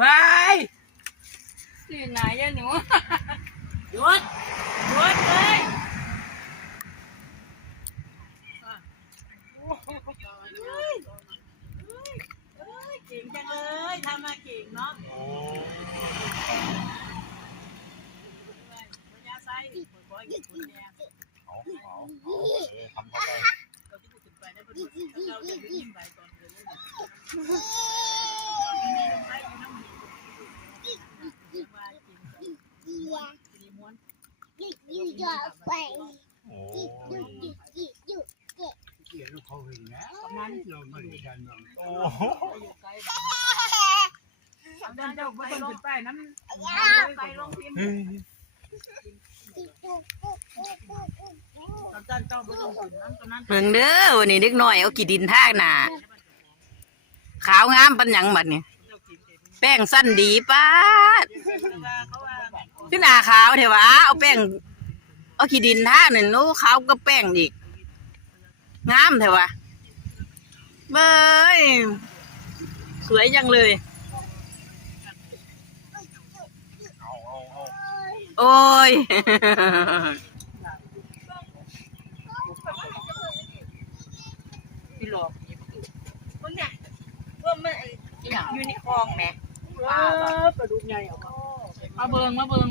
ว้ายสื่อไหนอะหนูหยุดเลยเก่งจังเลยทำมาเก่งเนาะปัญญาไซขอให้คุณเนี่ยเอาทำเข้าไปเราที่พูดถึงไปนะเพื่อนเราจะยิ้มไปตอนเดินเล่นเขาเห็นแล้วเราไม่ได้ดันมันโอ้เดินเจ้าไม่ต้องขึ้นไปน้ำไปลงพิมพ์ตอนเจ้าไม่ต้องขึ้นน้ำตอนนั้น เบิ่งเด้อวันนี้เด็กน้อยเอากี่ดินทากหน้าขาวงามปันหยังบัดนี่แป้งสั้นดีป้าดที่หน้าขาวเถอะวะเอาแป้งเอาขี้ดินทาหนึ่งนู้ขาวก็แป้งอีกงามเถอะวะเบ้ยสวยจังเลยโอ้ย พี่หลอก มึงเนี่ยว่ามันยูนิคอร์นแหม ปลาดุกใหญ่เอามาเบิ่ง